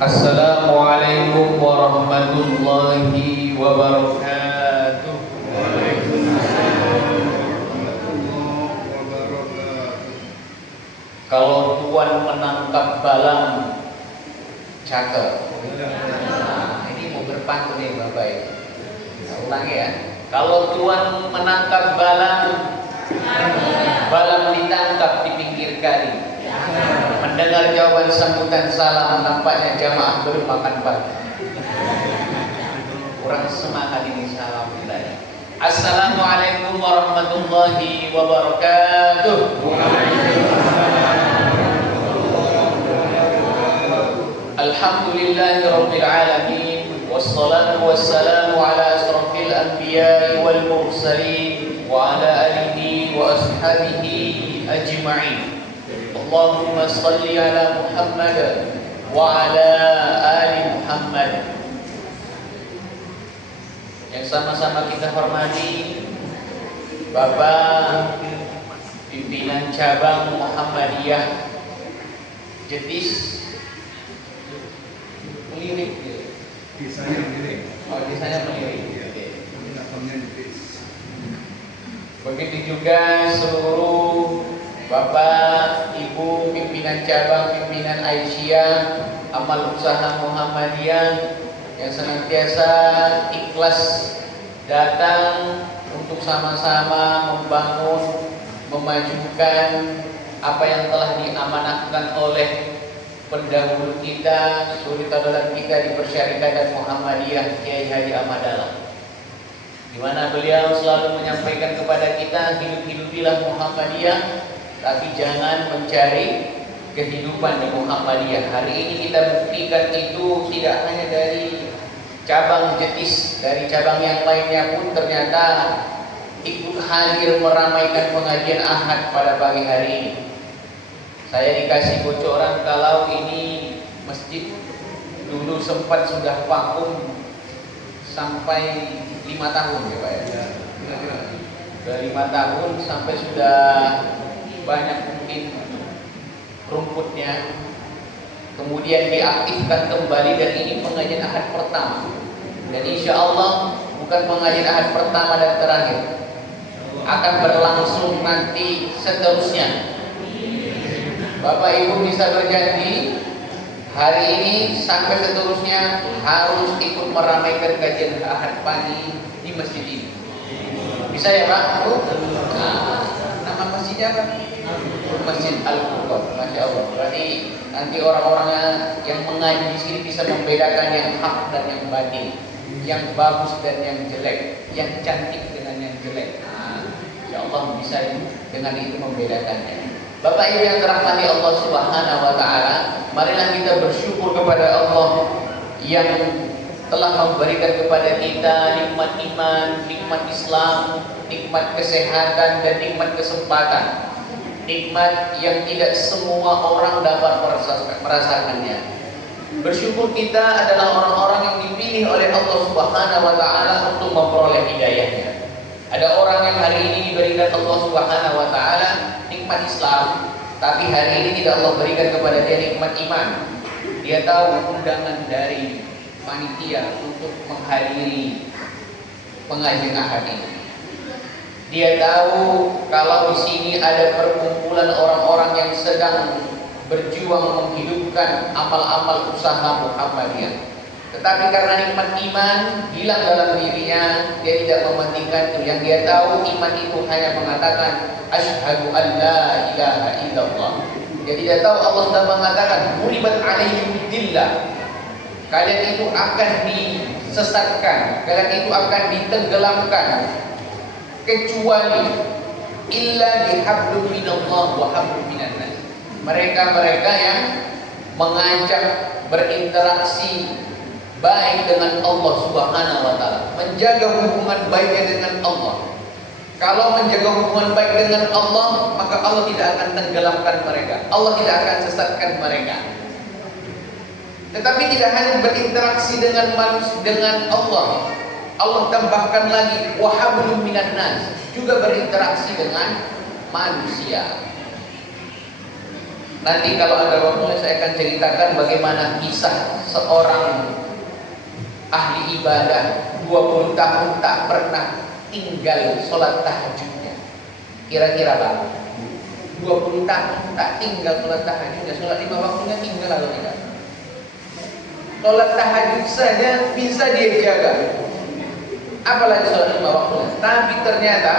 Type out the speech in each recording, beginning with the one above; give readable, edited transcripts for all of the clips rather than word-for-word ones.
Assalamualaikum warahmatullahi wabarakatuh. Kalau Tuhan menangkap balang, cakep. Nah, ini mau berpantun nih Bapak ya. Nah, ulangi ya. Kalau Tuhan menangkap balang, balang ditangkap di pinggir kali. Mendengar jawaban sambutan salam, nampaknya jamaah belum makan pagi. Kurang semangat ini salam kita. Assalamualaikum warahmatullahi wabarakatuh. Alhamdulillahi rabbil alamin, wassalatu wassalamu ala asrafil anbiya'i wal mursalin wa ala alihi wa ashabihi ajma'in. Allahumma salli ala Muhammad wa ala ali Muhammad. Yang sama-sama kita hormati Bapak Pimpinan Cabang Muhammadiyah Jetis Melirik. Desanya Melirik. Oh, desanya Melirik. Begitu juga seluruh Bapak, Ibu, pimpinan cabang, pimpinan Aisyah, amal usaha Muhammadiyah yang senantiasa ikhlas datang untuk sama-sama membangun, memajukan apa yang telah diamanahkan oleh pendahulu kita, suri tauladan kita di Persyarikatan Muhammadiyah Kiai Haji Ahmad Dahlan, di mana beliau selalu menyampaikan kepada kita, hidup-hidupilah Muhammadiyah, tapi jangan mencari kehidupan di Muhammadiyah. Hari ini kita buktikan itu tidak hanya dari cabang Jetis, dari cabang yang lainnya pun ternyata ikut hadir meramaikan pengajian Ahad pada pagi hari ini. Saya dikasih bocoran kalau ini masjid dulu sempat sudah vakum sampai 5 tahun ya Pak ya. Sudah 5 tahun sampai sudah banyak mungkin rumputnya, kemudian diaktifkan kembali dan ini pengajian Ahad pertama, dan insya Allah bukan pengajian Ahad pertama dan terakhir, akan berlangsung nanti seterusnya. Bapak Ibu bisa berjanji hari ini sampai seterusnya harus ikut meramaikan kajian Ahad pagi di masjid ini. Bisa ya Pak? Nah, nama masjidnya apa? Masjid Al-Furqan. Masya Allah. Berarti nanti orang-orangnya yang mengaji di sini bisa membedakan yang hak dan yang batil, yang bagus dan yang jelek, yang cantik dengan yang jelek. Nah, insya Allah bisa dengan itu membedakannya. Bapak Ibu yang dirahmati Allah Subhanahu wa taala, marilah kita bersyukur kepada Allah yang telah memberikan kepada kita nikmat iman, nikmat Islam, nikmat kesehatan dan nikmat kesempatan. Nikmat yang tidak semua orang dapat merasakannya. Bersyukur kita adalah orang-orang yang dipilih oleh Allah Subhanahu wa taala untuk memperoleh hidayahnya. Ada orang yang hari ini diberikan Allah Subhanahu wa taala nikmat Islam, tapi hari ini tidak Allah berikan kepada dia nikmat iman. Dia tahu undangan dari panitia untuk menghadiri pengajian Ahad ini. Dia tahu kalau di sini ada perkumpulan orang-orang yang sedang berjuang menghidupkan amal-amal usaha Muhammadiyah. Tetapi karena nikmat iman hilang dalam dirinya, dia tidak mementingkan itu. Yang dia tahu iman itu hanya mengatakan asyhadu an la ilaha illallah. Dia tidak tahu Allah sudah mengatakan muribat alaihim dillah. Kalian itu akan disesatkan, kalian itu akan ditenggelamkan, kecuali illa bihablum minallah wa hablum minan nas. Mereka-mereka yang mengajak berinteraksi baik dengan Allah Subhanahu wa taala, menjaga hubungan baiknya dengan Allah. Kalau menjaga hubungan baik dengan Allah, maka Allah tidak akan tenggelamkan mereka, Allah tidak akan sesatkan mereka. Tetapi tidak hanya berinteraksi dengan manusia, dengan Allah, Allah tambahkan lagi wahablum minan nas, juga berinteraksi dengan manusia. Nanti kalau ada waktunya saya akan ceritakan bagaimana kisah seorang ahli ibadah 20 tahun tak pernah tinggal sholat tahajudnya. Kira-kira Pak, 20 tahun tak tinggal sholat tahajudnya. Sholat 5 waktunya tinggal atau tidak? Sholat tahajud saja bisa dia jaga, apalagi sholat 5 waktunya. Tapi ternyata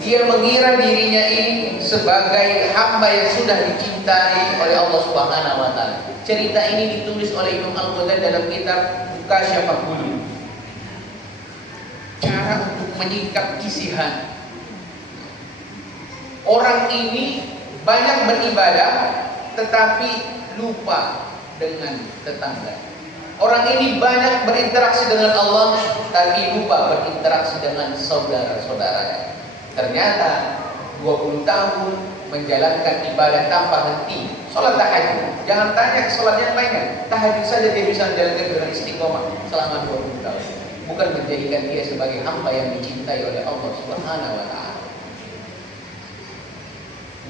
dia mengira dirinya ini sebagai hamba yang sudah dicintai oleh Allah Subhanahu wa taala. Cerita ini ditulis oleh Imam Al-Ghazali dalam kitab Mukasyafah Qulub. Cara untuk menyingkap kisihan. Orang ini banyak beribadah tetapi lupa dengan tetangga. Orang ini banyak berinteraksi dengan Allah tapi lupa berinteraksi dengan saudara-saudaranya. Ternyata 20 tahun menjalankan ibadah tanpa henti. Sholat tahajud, jangan tanya ke sholat yang lainnya. Tahajud saja dia bisa menjalankan dengan istiqomah selama 20 tahun. Bukan menjadikan dia sebagai hamba yang dicintai oleh Allah Subhanahu wa taala.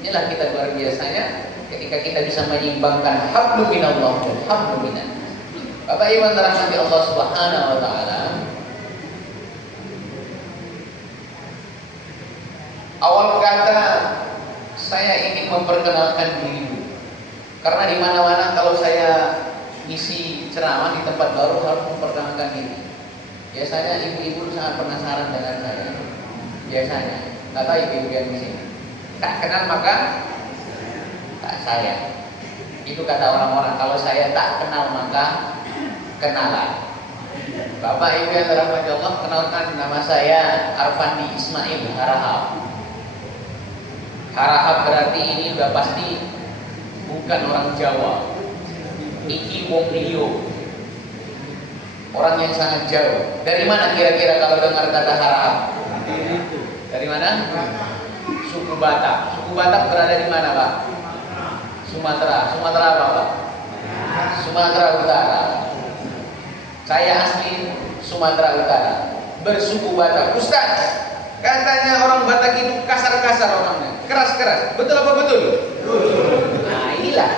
Inilah kita luar biasanya ketika kita bisa menyeimbangkan hablum minallah dan hablum minan. Bapak Ibu dirahmati Allah Subhanahu wa taala. Awal kata saya ingin memperkenalkan diri dulu. Karena di mana-mana kalau saya isi ceramah di tempat baru harus memperkenalkan diri. Biasanya ibu-ibu sangat penasaran dengan saya. Biasanya, nggak tahu ibu-ibu yang di sini. Tak kenal maka tak sayang. Itu kata orang-orang. Kalau saya tak kenal maka kenalan. Bapak Ibu yang dirahmati Allah, kenalkan nama saya Arfandi Ismail Harahap. Harahap berarti ini udah pasti bukan orang Jawa. Iki wong liyo, orang yang sangat jauh. Dari mana kira-kira kalau dengar kata Harahap? Dari mana? Suku Batak. Suku Batak berada di mana Pak? Sumatera. Sumatera apa Pak? Sumatera Utara. Saya asli Sumatera Utara, bersuku Batak. Ustaz, katanya orang Batak itu kasar-kasar orangnya, keras-keras. Betul apa betul? Betul. Nah inilah.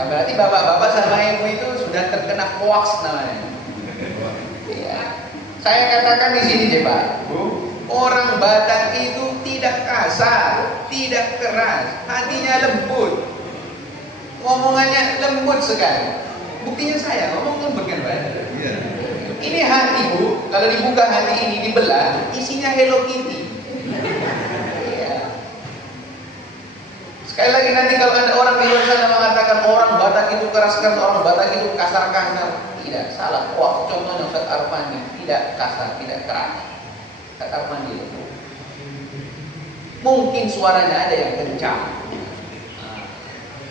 Berarti bapak-bapak sama ibu itu sudah terkena hoax namanya. Ya. Saya katakan di sini deh Pak, orang Batak itu tidak kasar, tidak keras, hatinya lembut, ngomongannya lembut sekali. Buktinya saya ngomong lembut kan Pak? Iya. Ini hati Bu, kalau dibuka hati ini dibelah, isinya Hello Kitty. Ya. Sekali lagi nanti kalau ada orang di luar sana mengatakan orang Batak itu keras-keras, orang Batak itu kasar-kasar, tidak, salah. Wah, contohnya Ustaz Arfandi, tidak kasar, tidak keras. Ustaz Arfandi itu mungkin suaranya ada yang kencang. Nah,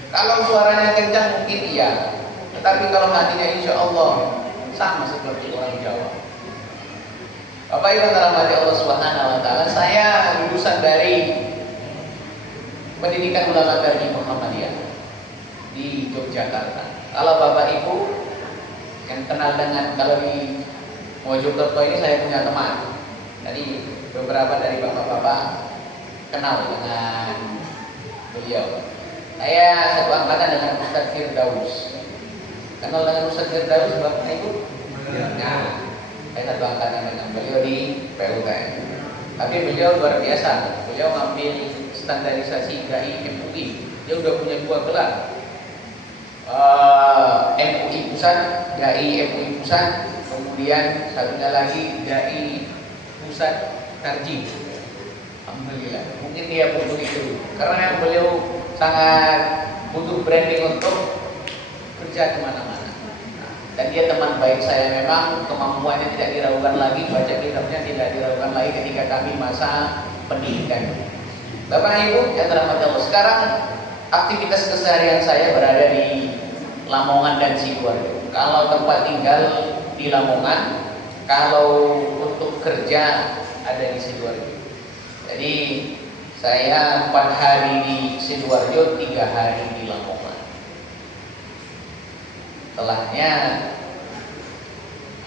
kalau suaranya kencang mungkin iya, tetapi kalau hatinya insya Allah sama seperti orang Jawa. Bapak Ibu dirahmati Allah Subhanahu wa taala, saya lulusan dari Pendidikan Ulama Darul Muhammadiyah di Yogyakarta. Kalau Bapak Ibu yang kenal dengan, kalau di Mojokerto ini saya punya teman. Jadi beberapa dari bapak-bapak kenal dengan beliau. Saya satu angkatan dengan Ustaz Firdaus. Kenal dengan Ustaz Firdaus Bapak Ibu? Nah, saya satu angkatan dengan beliau di PUTN. Tapi beliau luar biasa. Beliau ngambil standarisasi GAI MUI. Dia udah punya 2 gelar. MUI Pusat, GAI MUI Pusat, kemudian satunya lagi GAI Pusat Tarjih. Alhamdulillah. Mungkin dia butuh itu. Karena beliau sangat butuh branding untuk kerja kemana-mana. Dan dia teman baik saya, memang kemampuannya tidak diragukan lagi, baca kitabnya tidak diragukan lagi ketika kami masa pendidikan. Bapak Ibu yang dirahmati Allah, sekarang aktivitas keseharian saya berada di Lamongan dan Sidoarjo. Kalau tempat tinggal di Lamongan, kalau untuk kerja ada di Sidoarjo. Jadi saya 4 hari di Sidoarjo, 3 hari di Lamongan. Setelahnya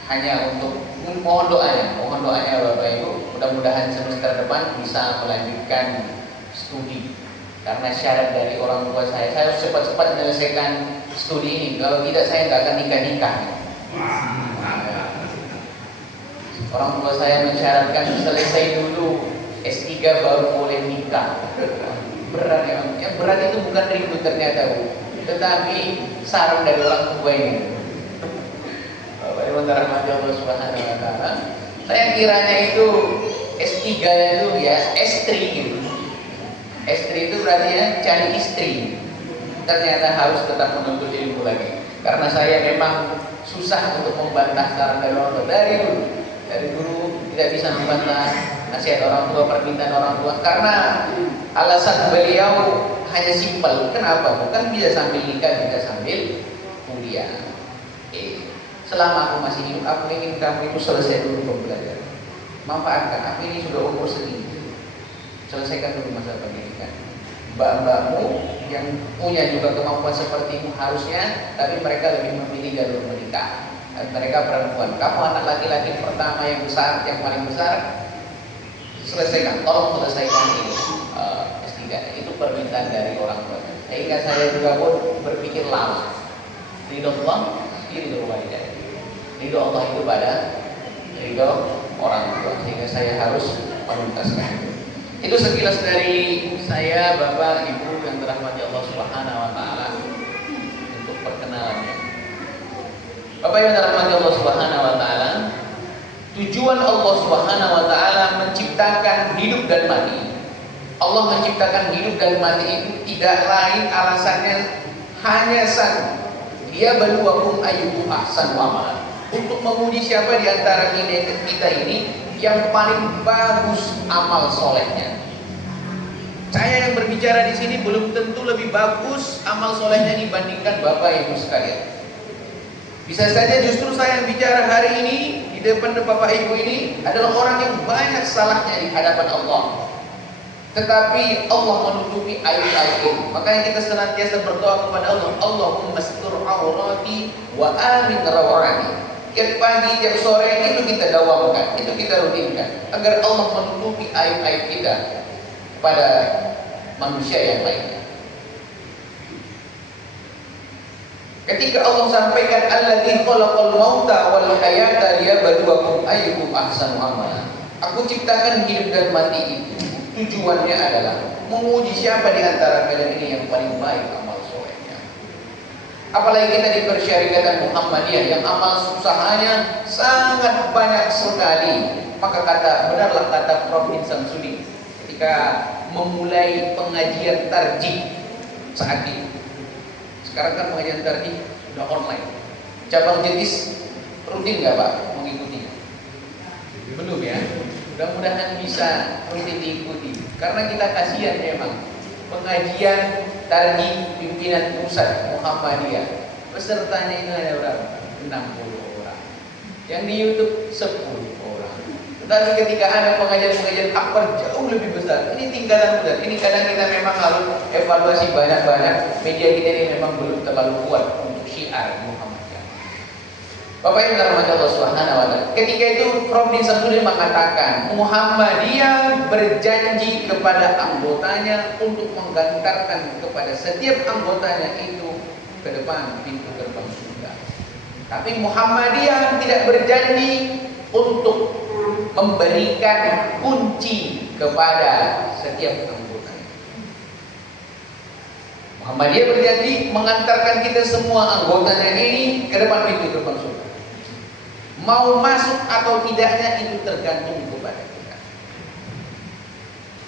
hanya untuk mohon doanya Bapak Ibu, mudah-mudahan semester depan bisa melanjutkan studi Karena syarat dari orang tua saya harus cepat-cepat menyelesaikan studi ini. Kalau tidak saya nggak akan nikah-nikah. Orang tua saya mensyaratkan selesai dulu S3 baru boleh nikah. Berat ya, yang berat itu bukan ribut ternyata, Bu, tetapi saran dari orang tua ini. Bapak Ibu rahmati Allah Subhanahu wa taala. Saya kiranya itu S3 itu ya S3 gitu. S3 itu berarti ya cari istri. Ternyata harus tetap menuntut ilmu lagi. Karena saya memang susah untuk membantah saran dari orang tua dari dulu tidak bisa membantah nasihat orang tua, permintaan orang tua, karena alasan beliau hanya simpel. Kenapa? Bukan bisa sambil nikah, bisa sambil kuliah. Selama aku masih hidup, aku ingin kamu itu selesai dulu pembelajaran. Manfaatkan, aku ini sudah umur segini. Selesaikan dulu masa pendidikan. Mbak-mbakmu yang punya juga kemampuan sepertimu harusnya, tapi mereka lebih memilih jalur menikah. Dan mereka perempuan. Kamu anak laki-laki pertama yang besar, yang paling besar, selesaikan, tolong selesaikan ini S3. Itu permintaan dari orang tua. Sehingga saya juga pun berpikir lama. Ridho Allah, ridho walidah. Ridho Allah itu pada ridho orang tua. Sehingga saya harus menuntaskan. Itu sekilas dari saya, Bapak, Ibu yang dirahmati Allah Subhanahu wa taala, untuk perkenalannya. Bapak yang dirahmati Allah Subhanahu wa taala, tujuan Allah Subhanahu wa taala menciptakan hidup dan mati. Allah menciptakan hidup dan mati itu tidak lain alasannya hanya satu. Dia berluakum ayyuhum ahsanu amala. Untuk menguji siapa di antara kita ini yang paling bagus amal solehnya. Saya yang berbicara di sini belum tentu lebih bagus amal solehnya dibandingkan Bapak Ibu sekalian. Bisa saja justru saya yang bicara hari ini di depan Bapak Ibu ini adalah orang yang banyak salahnya di hadapan Allah. Tetapi Allah menutupi aib-aib itu. Makanya kita senantiasa berdoa kepada Allah, Allahumma astur aurati wa amin rawani. Tiap pagi, tiap sore itu kita dawamkan, itu kita rutinkan agar Allah menutupi aib-aib kita pada manusia yang lainnya. Ketika Allah sampaikan alladzi khalaqal mauta wal hayata liyabluwakum ayyukum ahsanu amala. Aku ciptakan hidup dan mati itu tujuannya adalah menguji siapa di antara kalian ini yang paling baik amal solehnya. Apalagi kita di Persyarikatan Muhammadiyah yang amal usahanya sangat banyak sekali. Maka benarlah kata Prof. Bin Samsudin ketika memulai pengajian tarjih saat ini. Sekarang kan pengajian tarjih sudah online. Cabang jenis rutin nggak Pak mengikutinya? Belum ya. Mudah-mudahan bisa rutin diikuti. Karena kita kasihan memang pengajian tarjih pimpinan pusat Muhammadiyah. Pesertanya itu hanya berapa? 60 orang. Yang di YouTube 10 orang. Tetapi ketika ada pengajian-pengajian akbar jauh lebih besar. Ini tingkatan besar. Ini kadang kita memang harus evaluasi banyak-banyak. Media kita ini memang belum terlalu kuat untuk syiar Muhammadiyah. Bapak Ibu dirahmati Allah Subhanahu wa taala. Ketika itu Prof. Bin Samsudin mengatakan, Muhammadiyah berjanji kepada anggotanya untuk menggantarkan kepada setiap anggotanya itu ke depan pintu gerbang surga. Tapi Muhammadiyah tidak berjanji untuk memberikan kunci kepada setiap anggotanya. Muhammadiyah berjanji mengantarkan kita semua anggotanya ini ke depan pintu gerbang surga. Mau masuk atau tidaknya itu tergantung kepada kita.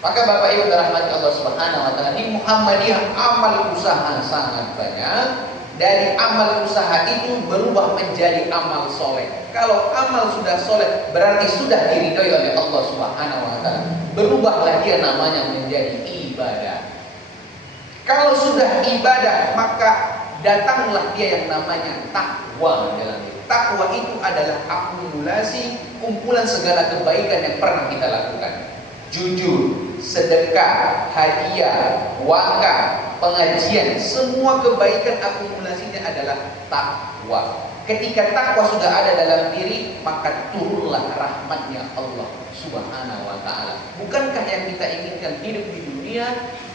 Maka Bapak Ibu dirahmati Allah Subhanahu wa taala, di Muhammadiyah amal usaha sangat banyak. Dari amal usaha itu berubah menjadi amal soleh. Kalau amal sudah soleh berarti sudah diridhoi oleh Allah Subhanahu wa taala. Berubahlah dia namanya menjadi ibadah. Kalau sudah ibadah maka datanglah dia yang namanya takwa dalam hidup. Takwa itu adalah akumulasi kumpulan segala kebaikan yang pernah kita lakukan. Jujur, sedekah, hadiah, wakaf, pengajian, semua kebaikan akumulasinya adalah takwa. Ketika takwa sudah ada dalam diri, maka turunlah rahmatnya Allah Subhanahu wa taala. Bukankah yang kita inginkan hidup di dunia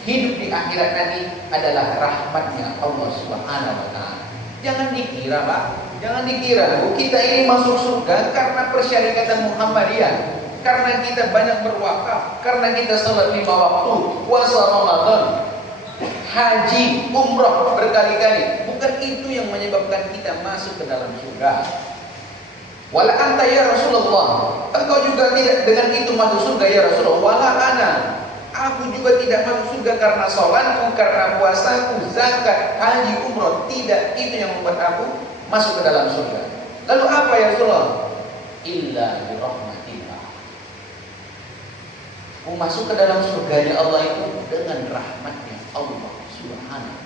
hidup di akhirat nanti adalah rahmatnya Allah Subhanahu wa taala. Jangan dikira, Pak, jangan dikira kita ini masuk surga karena persyarikatan Muhammadiyah, karena kita banyak berwakaf, karena kita salat 5 waktu, puasa Ramadan, haji, umrah berkali-kali. Bukan itu yang menyebabkan kita masuk ke dalam surga. Wala anta ya Rasulullah, engkau juga tidak dengan itu masuk surga ya Rasulullah. Wala ana, aku juga tidak masuk surga karena sholatku, karena puasaku, zakat, haji, umrah. Tidak itu yang membuat aku masuk ke dalam surga. Lalu apa ya Rasulullah? Illa bi rahmatillah. Aku masuk ke dalam surganya Allah itu dengan rahmatnya Allah Subhanahu.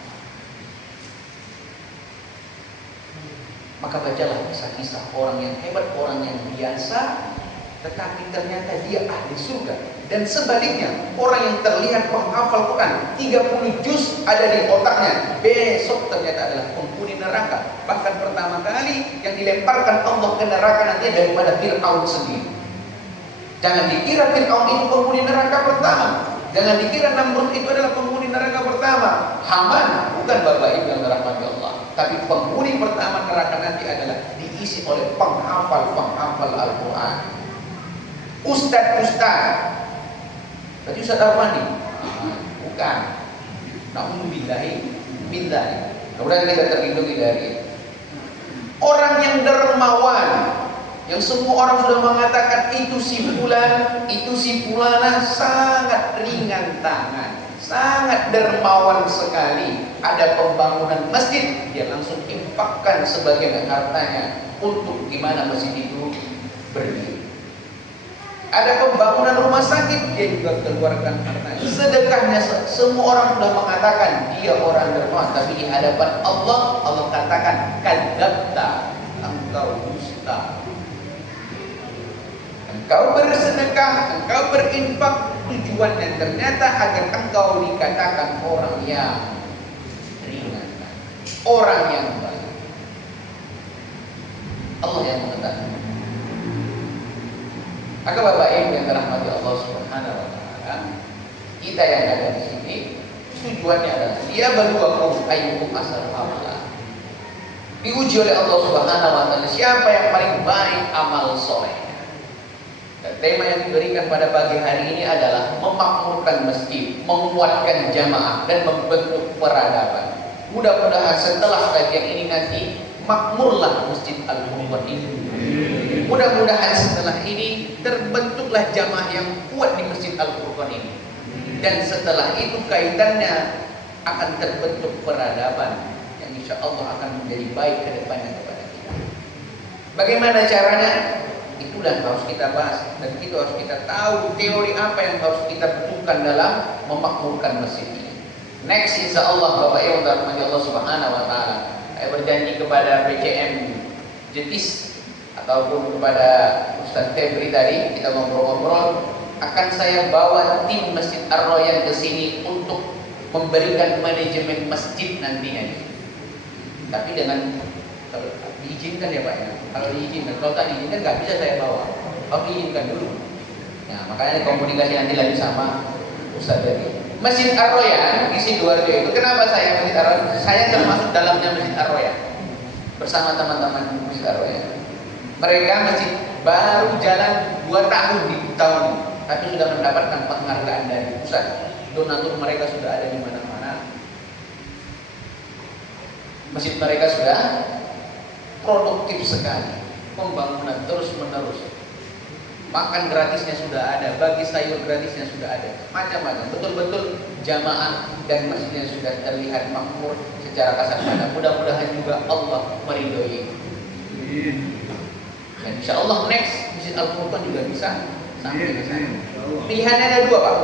Maka bacalah kisah-kisah orang yang hebat, orang yang biasa, tetapi ternyata dia ahli surga. Dan sebaliknya, orang yang terlihat menghafal Quran 30 juz ada di otaknya, besok ternyata adalah penghuni neraka. Bahkan pertama kali yang dilemparkan Allah ke neraka nanti daripada Fir'aun sendiri. Jangan dikira Fir'aun itu penghuni neraka pertama. Jangan dikira Namrud itu adalah penghuni neraka pertama. Haman bukan bapak ibu yang dirahmati Allah. Tapi penghuni pertama neraka nanti adalah diisi oleh penghafal Al-Quran. Ustadz. Berarti Ustadz Armani? Bukan. Na'udzubillahi. Kemudian kita terlindungi dari orang yang dermawan, yang semua orang sudah mengatakan itu si fulan, itu si fulana, sangat ringan tangan, sangat dermawan sekali. Ada pembangunan masjid, dia langsung infakkan sebagian hartanya untuk gimana masjid itu berdiri. Ada pembangunan rumah sakit, dia juga keluarkan hartanya. Sedekahnya, semua orang sudah mengatakan dia orang dermawan, tapi di hadapan Allah, Allah katakan kadzabta, engkau dusta. Engkau bersedekah, engkau berinfak, tujuannya ternyata agar engkau dikatakan orang yang ringan, orang yang baik. Allah yang mengetahui. Maka Bapak Ibu yang dirahmati Allah Subhanahu wa taala, kita yang ada di sini tujuannya adalah dia berluakum ayyukum asal amala. Diuji oleh Allah Subhanahu wa taala siapa yang paling baik amal soleh. Dan tema yang diberikan pada pagi hari ini adalah memakmurkan masjid, menguatkan jamaah dan membentuk peradaban. Mudah-mudahan setelah kajian ini nanti makmurlah Masjid Al-Furqan ini. Mudah-mudahan setelah ini terbentuklah jamaah yang kuat di Masjid Al-Furqan ini. Dan setelah itu kaitannya akan terbentuk peradaban yang insya Allah akan menjadi baik ke depannya kepada kita. Bagaimana caranya? Itulah yang harus kita bahas, dan itu harus kita tahu teori apa yang harus kita butuhkan dalam memakmurkan masjid ini. Next insya Allah Bapak Ibu rahmati Allah Subhanahu wa taala, saya berjanji kepada PCM Jetis ataupun kepada Ustaz Febri tadi, kita ngobrol-ngobrol, akan saya bawa tim Masjid Ar-Royan ke sini untuk memberikan manajemen masjid nantinya. Tapi dengan diizinkan ya Pak ya. Kalau diizinkan, kalau tak diizinkan nggak bisa saya bawa. Harus diizinkan dulu. Nah, makanya komunikasi nanti lagi sama Ustaz tadi. Masjid Ar-Royan di Sidoarjo itu, kenapa saya Masjid Ar-Royan? Saya termasuk dalamnya Masjid Ar-Royan bersama teman-teman Masjid Ar-Royan. Mereka masih baru jalan 2 tahun di tahun ini, tapi sudah mendapatkan penghargaan dari pusat. Donatur mereka sudah ada di mana-mana. Masjid mereka sudah produktif sekali, pembangunan terus menerus. Makan gratisnya sudah ada, bagi sayur gratisnya sudah ada, macam-macam. Betul-betul jamaah dan masjidnya sudah terlihat makmur secara kasat mata. Mudah-mudahan juga Allah meridhoi. Dan insya Allah next Masjid Al-Furqan juga bisa sampai ke sana. Pilihannya ada 2 Pak.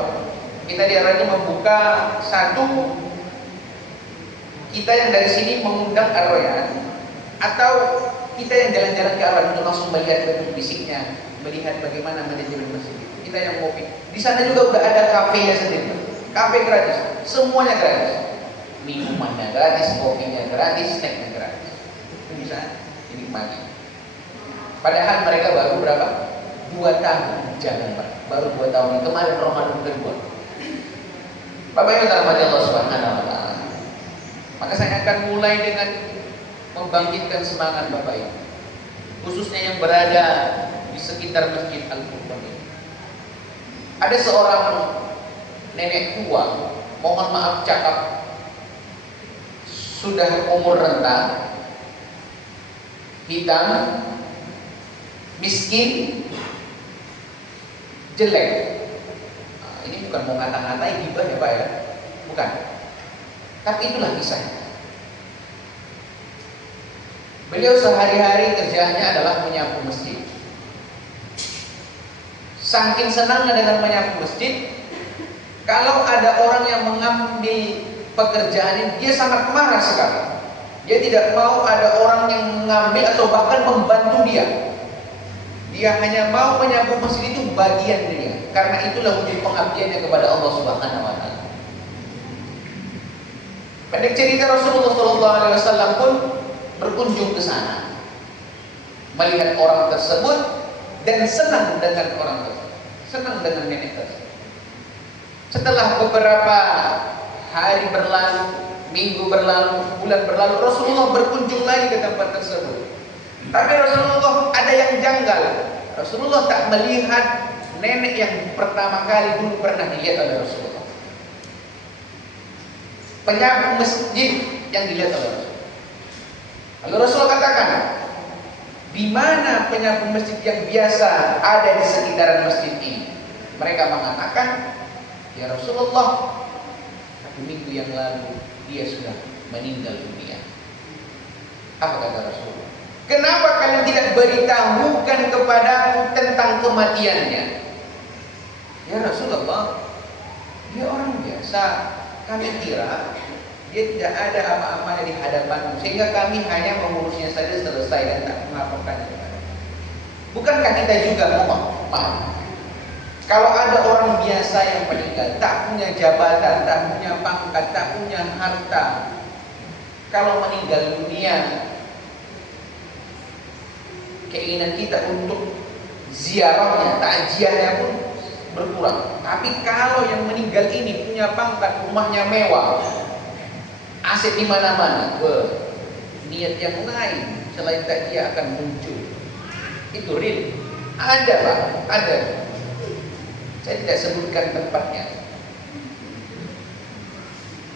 Kita di arah itu membuka satu, kita yang dari sini mengundang Ar-Royan, atau kita yang jalan-jalan ke arah untuk langsung melihat bentuk fisiknya, melihat bagaimana manajemen masjid. Kita yang ngopi. Di sana juga udah ada kafenya sendiri. Kafe gratis, semuanya gratis. Minumannya gratis, kopinya gratis, snacknya gratis. Itu bisa dinikmati. Padahal mereka baru berapa? 2 tahun jalan Pak. Baru 2 tahun. Kemarin Ramadan kedua. Bapak Ibu rahmati Allah Subhanahu wa taala. Maka saya akan mulai dengan membangkitkan semangat Bapak Ibu, khususnya yang berada di sekitar Masjid Al-Furqan ini. Ada seorang nenek tua, mohon maaf cakap, sudah umur renta, hitam, miskin, jelek. Nah, ini bukan mau ngata-ngatai gibah ya Pak ya, bukan. Tapi itulah kisahnya. Beliau sehari-hari kerjanya adalah menyapu masjid. Saking senangnya dengan menyapu masjid, kalau ada orang yang mengambil pekerjaan ini, dia sangat marah sekali. Dia tidak mau ada orang yang mengambil atau bahkan membantu dia. Dia hanya mau menyapu masjid, itu bagian dia. Karena itulah wujud pengabdiannya kepada Allah Subhanahu wa taala. Pendek cerita, Rasulullah SAW pun berkunjung ke sana, melihat orang tersebut dan senang dengan orang tersebut, senang dengan nenek tersebut. Setelah beberapa hari berlalu, minggu berlalu, bulan berlalu, Rasulullah berkunjung lagi ke tempat tersebut. Tapi Rasulullah ada yang janggal. Rasulullah tak melihat nenek yang pertama kali dulu pernah dilihat oleh Rasulullah, penyapu masjid yang dilihat oleh Rasulullah. Lalu Rasulullah katakan, di mana penyapu masjid yang biasa ada di sekitaran masjid ini? Mereka mengatakan, ya Rasulullah, 1 minggu yang lalu dia sudah meninggal dunia. Apa kata Rasulullah? Kenapa kalian tidak beritahukan kepadaku tentang kematiannya? Ya Rasulullah, dia orang biasa. Kami kira dia tidak ada apa-apanya di hadapanmu, sehingga kami hanya mengurusnya saja selesai dan tak melaporkannya kepada. Bukankah kita juga maaf, kalau ada orang biasa yang meninggal, tak punya jabatan, tak punya pangkat, tak punya harta, kalau meninggal dunia, keinginan kita untuk ziarahnya, takziahnya pun berkurang. Tapi kalau yang meninggal ini punya pangkat, rumahnya mewah, aset di mana-mana, niat yang lain selain takziah akan muncul. Itu real. Ada Pak, ada. Saya tidak sebutkan tempatnya.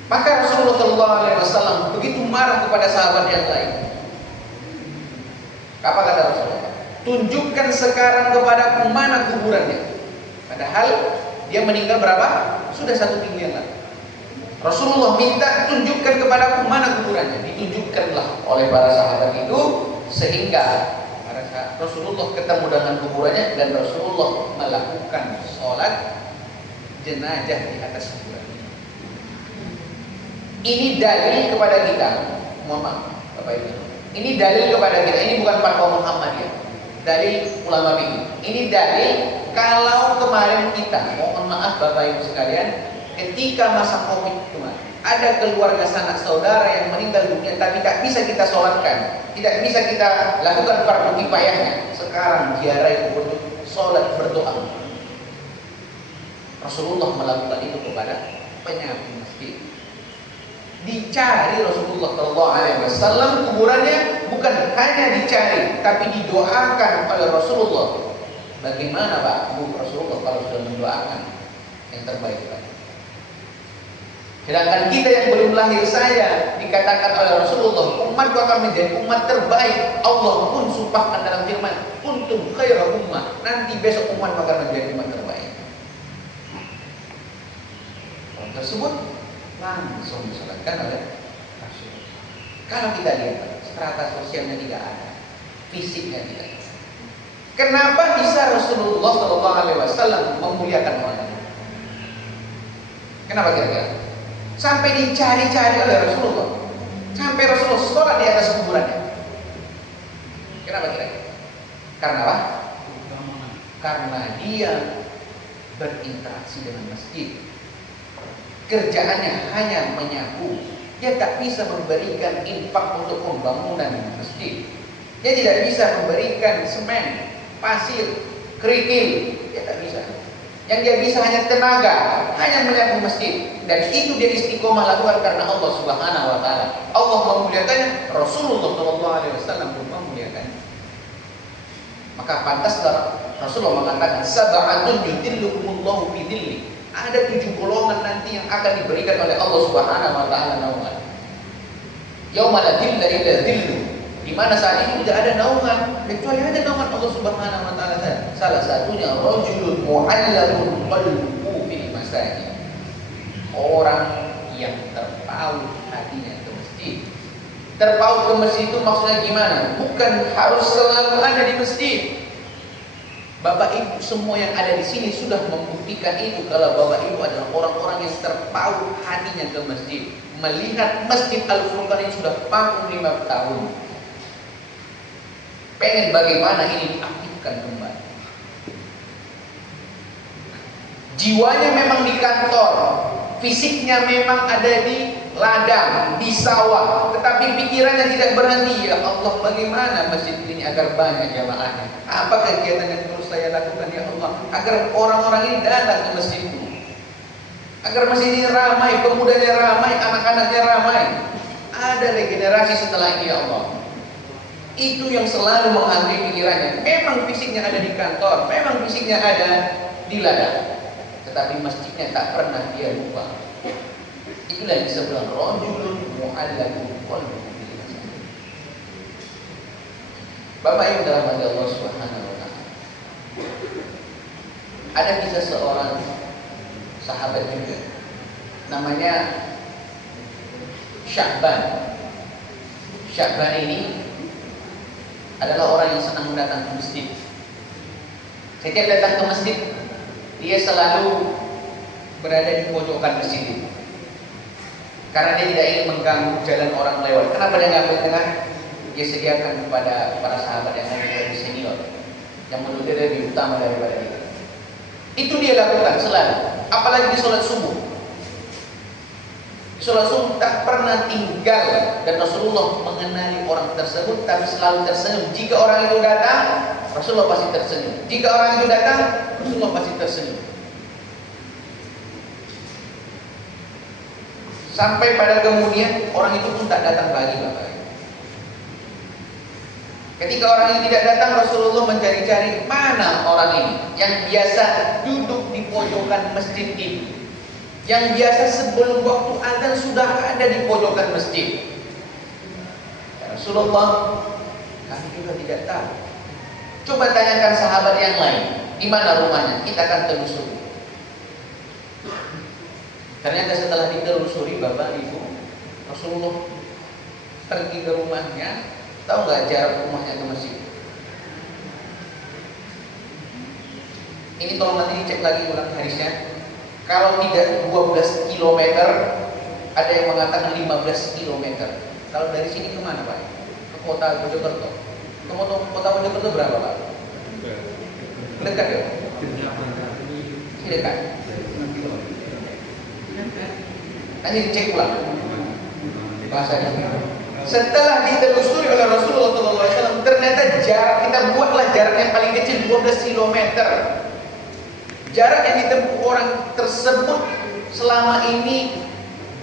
Maka Rasulullah SAW begitu marah kepada sahabat yang lain. Apa kata Rasulullah? Tunjukkan sekarang kepadaku mana kuburannya. Padahal dia meninggal berapa? Sudah 1 minggu yang lalu. Rasulullah minta tunjukkan kepadaku mana kuburannya. Ditunjukkanlah oleh para sahabat itu, sehingga Rasulullah ketemu dengan kuburannya dan Rasulullah melakukan sholat jenazah di atas kuburan. Ini dalil kepada kita, mohon maaf Bapak Ibu, ini dalil kepada kita, ini bukan fatwa Muhammadiyah, dalil ulama fikih. Ini dalil kalau kemarin kita, mohon maaf Bapak Ibu sekalian, ketika masa Covid kemarin, ada keluarga sanak saudara yang meninggal dunia tapi tak bisa kita sholatkan, tidak bisa kita lakukan fardu kifayahnya. Sekarang ziarah untuk sholat berdoa. Rasulullah melakukan itu kepada penyapu masjid. Dicari Rasulullah SAW kuburannya, bukan hanya dicari, tapi didoakan oleh Rasulullah. Bagaimana Pak Rasulullah kalau sudah mendoakan yang terbaik Pak? Sedangkan kita yang belum lahir saya dikatakan oleh Rasulullah, umatku akan menjadi umat terbaik. Allah pun sumpahkan dalam firman, kuntum khairu ummah. Nanti besok umat akan menjadi umat terbaik. Orang tersebut langsung disolatkan oleh Rasulullah. Kalau kita lihat strata sosialnya tidak ada, fisiknya tidak ada. Kenapa bisa Rasulullah SAW memuliakan orang ini? Kenapa kira-kira? Sampai dicari-cari oleh Rasulullah, sampai Rasulullah sholat di atas kuburannya. Kenapa kira-kira? Karena apa? Karena dia berinteraksi dengan masjid. Kerjaannya hanya menyapu. Dia tak bisa memberikan infak untuk pembangunan masjid. Dia tidak bisa memberikan semen, pasir, kerikil. Dia tak bisa. Yang dia bisa hanya tenaga, hanya menyapu masjid. Dan itu dia istiqomah lakukan karena Allah Subhanahu wa taala. Allah memuliakannya, Rasulullah SAW pun memuliakannya. Maka pantaslah Rasulullah mengatakan, sab'atun yudillukumullahu bidilli. Ada 7 golongan nanti yang akan diberikan oleh Allah Subhanahu wa taala naungan. Yauma la dilla illa dillu. Di mana saat itu tidak ada naungan kecuali ada naungan Allah Subhanahu wa taala. Salah satunya rajulun mu'allamun qalbuhu fil masajid. Orang yang terpaut hatinya ke masjid. Terpaut ke masjid itu maksudnya gimana? Bukan harus selalu ada di masjid. Bapak Ibu semua yang ada di sini sudah membuktikan itu kalau Bapak Ibu adalah orang-orang yang terpaut hatinya ke masjid. Melihat Masjid Al-Furqan ini sudah 45 tahun. Pengen bagaimana ini diaktifkan kembali. Jiwanya memang di kantor, fisiknya memang ada di ladang, di sawah, tetapi pikirannya tidak berhenti. Ya Allah, bagaimana masjid ini agar banyak jamaahnya? Apa kegiatan yang terus saya lakukan ya Allah agar orang-orang ini datang ke masjidku, agar masjid ini ramai, pemudanya ramai, anak-anaknya ramai, ada regenerasi setelah ini ya Allah. Itu yang selalu menghantui pikirannya. Memang fisiknya ada di kantor, memang fisiknya ada di ladang, tetapi masjidnya tak pernah dia lupa. Itulah yang disebut rajulun mu'allamun qalbuhu bil masajid. Bapak Ibu dalam hati Allah Subhanahu wa taala. Ada kisah seorang sahabat juga, namanya Sya'ban. Sya'ban ini adalah orang yang senang datang ke masjid. Setiap datang ke masjid, dia selalu berada di pojokan masjid. Karena dia tidak ingin mengganggu jalan orang lewat. Kenapa dia ngambil tengah? Dia sediakan kepada para sahabat yang lebih senior, yang menurut dia lebih utama daripada dia. Itu dia lakukan selalu. Apalagi di sholat subuh. Sholat subuh tak pernah tinggal, dan Rasulullah mengenali orang tersebut, tapi selalu tersenyum. Jika orang itu datang, Rasulullah pasti tersenyum. Jika orang itu datang, Rasulullah pasti tersenyum. Sampai pada kemudian orang itu pun tak datang lagi, Bapak. Ketika orang ini tidak datang, Rasulullah mencari-cari mana orang ini yang biasa duduk di pojokan masjid ini, yang biasa sebelum waktu azan sudah ada di pojokan masjid. Ya Rasulullah, kami juga tidak tahu. Coba tanyakan sahabat yang lain, di mana rumahnya? Kita akan telusuri. Ternyata setelah ditelusuri, Bapak Ibu, Rasulullah pergi ke rumahnya. Tahu nggak jarak rumahnya ke masjid? Ini tolong nanti dicek lagi ulang hadisnya. Kalau tidak 12 km, ada yang mengatakan 15 km. Kalau dari sini kemana Pak? Ke kota Mojokerto. Ke kota Mojokerto berapa Pak? Dekat ya? Dekat. Nanti dicek ulang bahasanya. Setelah ditelusuri oleh Rasulullah SAW, ternyata jarak, kita buatlah jarak yang paling kecil 12 km. Jarak yang ditempuh orang tersebut selama ini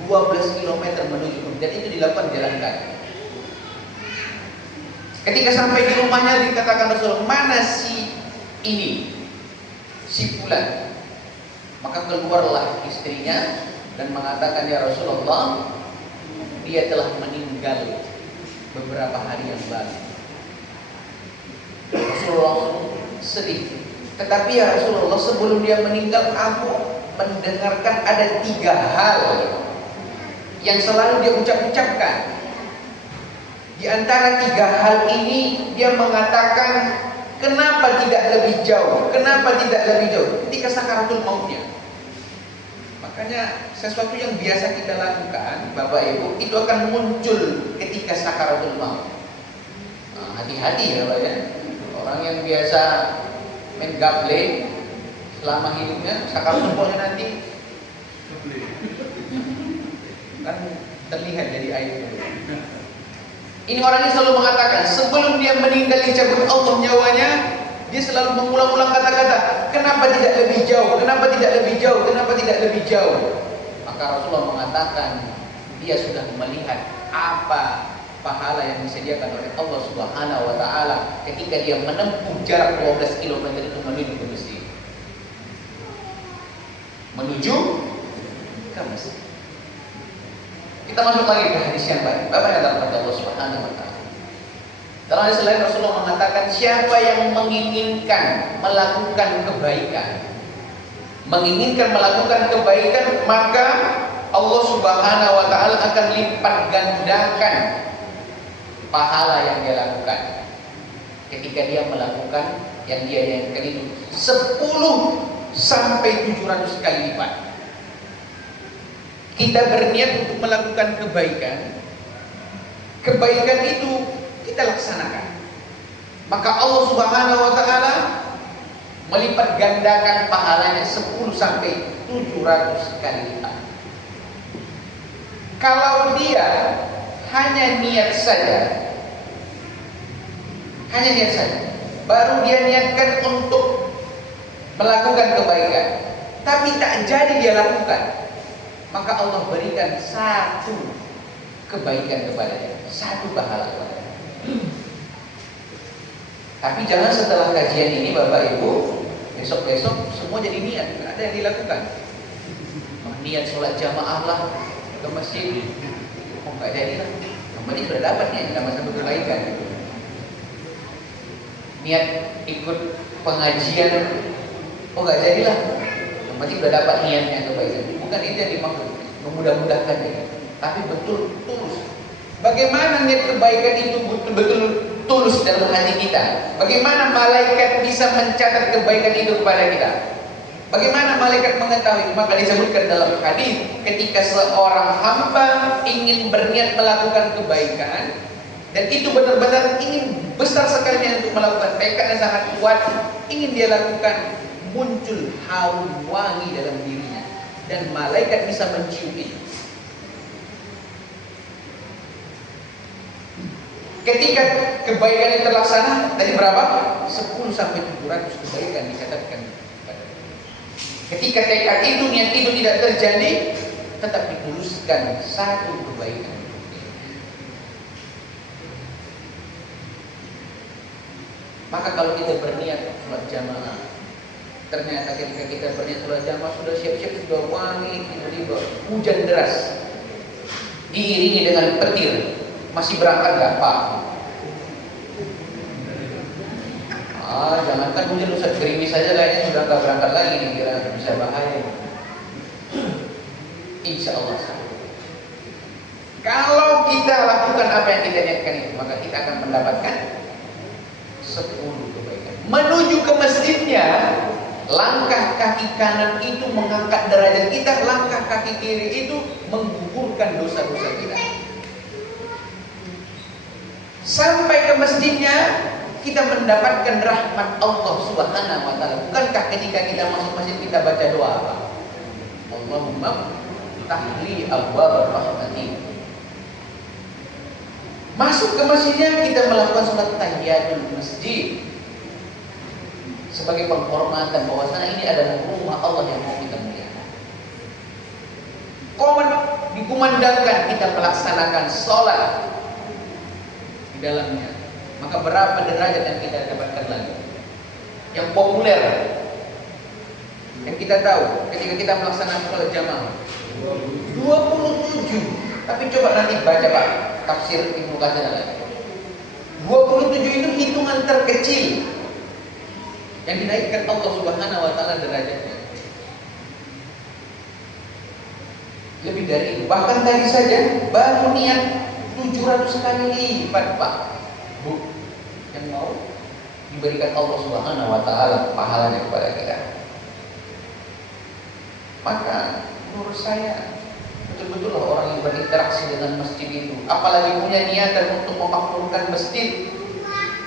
12 km menuju, dan itu dilakukan jalan kaki. Ketika sampai di rumahnya dikatakan Rasulullah, mana si ini, si fulan? Maka keluarlah istrinya dan mengatakan, ya Rasulullah, dia telah meninggal beberapa hari yang lalu. Rasulullah sedih. Tetapi ya Rasulullah, sebelum dia meninggal, aku mendengarkan ada 3 hal yang selalu dia ucapkan. Di antara 3 hal ini, dia mengatakan, kenapa tidak lebih jauh? Kenapa tidak lebih jauh? Ketika sakaratul mautnya. Makanya sesuatu yang biasa kita lakukan, Bapak Ibu, itu akan muncul ketika sakaratul maut. Nah, hati-hati ya Pak ya. Orang yang biasa main gaple selama hidupnya, sakaratul mautnya nanti kan terlihat jadi aib. Ini orang ini selalu mengatakan, sebelum dia meninggal dicabut Allah nyawanya, Dia selalu mengulang-ulang kata-kata, kenapa tidak lebih jauh, kenapa tidak lebih jauh, kenapa tidak lebih jauh. Maka Rasulullah mengatakan, dia sudah melihat apa pahala yang disediakan oleh Allah Subhanahu wa taala ketika dia menempuh jarak 12 km itu menuju ke masjid. Menuju ke masjid. Kita masuk lagi ke hadis yang lain. Bapak yang dapat Allah Subhanahu wa taala. Dalam hadis lain Rasulullah mengatakan, siapa yang menginginkan melakukan kebaikan, maka Allah Subhanahu wa taala akan lipat gandakan pahala yang dia lakukan ketika dia melakukan yang dia inginkan itu 10 sampai 700 kali lipat. Kita berniat untuk melakukan kebaikan itu kita laksanakan, maka Allah Subhanahu wa taala melipat gandakan pahalanya 10 sampai 700 kali lipat. Kalau dia hanya niat saja, baru dia niatkan untuk melakukan kebaikan, tapi tak jadi dia lakukan, maka Allah berikan 1 kebaikan kepadanya, 1 pahala kepadanya. Tapi jangan setelah kajian ini Bapak Ibu, besok-besok semua jadi niat, ada yang dilakukan. Niat sholat jamaah lah ke masjid, kok nggak jadi lah. Kembali sudah dapat niat sama satu kebaikan. Niat ikut pengajian, kok nggak jadilah. Kembali sudah dapat niatnya kebaikan. Bukan itu yang dimaksud, memudah-mudahkan ya. Tapi betul tulus. Bagaimana niat kebaikan itu betul-betul tulus dalam hati kita? Bagaimana malaikat bisa mencatat kebaikan itu kepada kita? Bagaimana malaikat mengetahui? Maka disebutkan dalam hadis, ketika seorang hamba ingin berniat melakukan kebaikan dan itu benar-benar ingin besar sekali untuk melakukan, tekadnya sangat kuat, ingin dia lakukan, muncul harum wangi dalam dirinya dan malaikat bisa mencium itu. Ketika kebaikan itu terlaksana, tadi berapa? 10 sampai 700 kebaikan dicatatkan. Ketika tekad itu, niat itu tidak terjadi, tetap dituluskan 1 kebaikan. Maka kalau kita berniat sholat jamaah, ternyata ketika kita berniat sholat jamaah sudah siap-siap, sudah wangi, tiba-tiba hujan deras diiringi dengan petir. Masih berangkat nggak Pak? Jangankan hujan, Ustaz, gerimis saja kayaknya sudah nggak berangkat lagi nih, kira bisa bahaya. Insya Allah. Kalau kita lakukan apa yang kita niatkan itu, maka kita akan mendapatkan 10 kebaikan. Menuju ke masjidnya, langkah kaki kanan itu mengangkat derajat kita, langkah kaki kiri itu menggugurkan dosa-dosa kita. Sampai ke masjidnya kita mendapatkan rahmat Allah Subhanahu wa taala. Bukankah ketika kita masuk masjid kita baca doa apa? Allahumma tahli abwaab rahmati. Masuk ke masjidnya kita melakukan salat tahiyatul masjid sebagai penghormatan bahwasanya ini adalah rumah Allah yang mau kita muliakan. Dikumandangkan kita melaksanakan salat dalamnya, maka berapa derajat yang kita dapatkan lagi? Yang populer, yang kita tahu ketika kita melaksanakan sholat jamaah 27. Tapi coba nanti baca Pak tafsir Ibnu Katsir lagi. 27 itu hitungan terkecil yang dinaikkan Allah Subhanahu wa taala derajatnya. Lebih dari itu. Bahkan tadi saja baru niat 700 kali lipat Pak Bu yang mau diberikan Allah Subhanahu wa taala pahalanya kepada kita. Maka menurut saya betul-betul orang yang berinteraksi dengan masjid itu, apalagi punya niatan untuk memakmurkan masjid,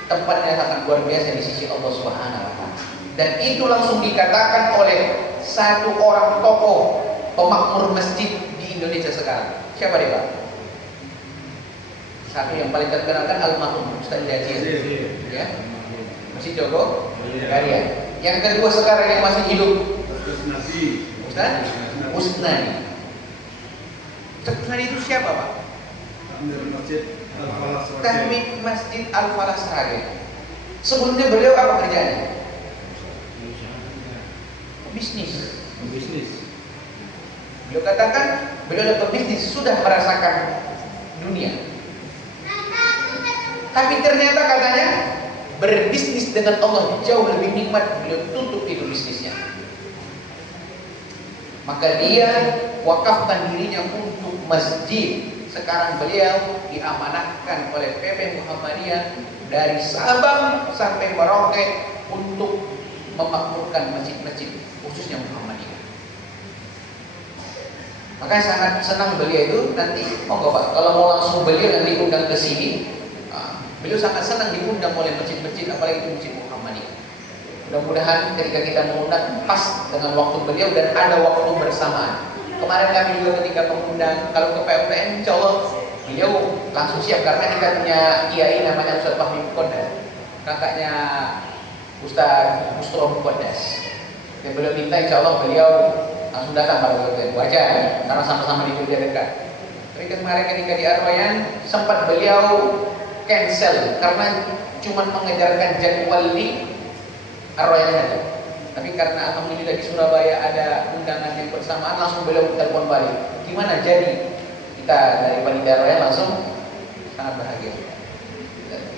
tempatnya sangat luar biasa di sisi Allah Subhanahu wa taala. Dan itu langsung dikatakan oleh satu orang tokoh pemakmur masjid di Indonesia sekarang. Siapa dia Pak? Satu yang paling terkenal kan almarhum Ustaz Jazir, ya, Masjid Joko Kalian. Yang kedua sekarang yang masih hidup, Ustaz Usnani. Ustaz Usnani itu siapa, Pak? Tahmid Masjid Al-Falah Sragen. Sebelumnya beliau apa kerjanya? Bisnis. Beliau katakan beliau adalah pebisnis, sudah merasakan dunia. Tapi ternyata katanya berbisnis dengan Allah jauh lebih nikmat. Beliau tutup itu bisnisnya. Maka dia wakafkan dirinya untuk masjid. Sekarang beliau diamanahkan oleh PP Muhammadiyah dari Sabang sampai Merauke untuk memakmurkan masjid-masjid khususnya Muhammadiyah. Maka sangat senang beliau itu nanti, monggo Pak, kalau mau langsung beliau nanti undang ke sini. Beliau sangat senang diundang oleh masjid-masjid, apalagi itu masjid Muhammadiyah. Mudah-mudahan ketika kita mengundang pas dengan waktu beliau dan ada waktu bersamaan. Kemarin kami juga ketika mengundang kalau ke PUTN, insya Allah beliau langsung siap karena kita punya kiai namanya Ustaz Fahmi Muqaddas, kakaknya Ustaz Mustro Muqaddas. Dan beliau minta insya Allah beliau langsung datang pada PUTN. Wajar karena sama-sama di Jogja dekat. Tapi kemarin ketika di Arwayan sempat beliau cancel karena cuma mengejarkan jadwal di Arwayan saja. Tapi karena alhamdulillah di Surabaya ada undangan yang bersamaan, langsung beliau telepon balik. Gimana jadi? Kita dari panitia Arwayan langsung sangat bahagia.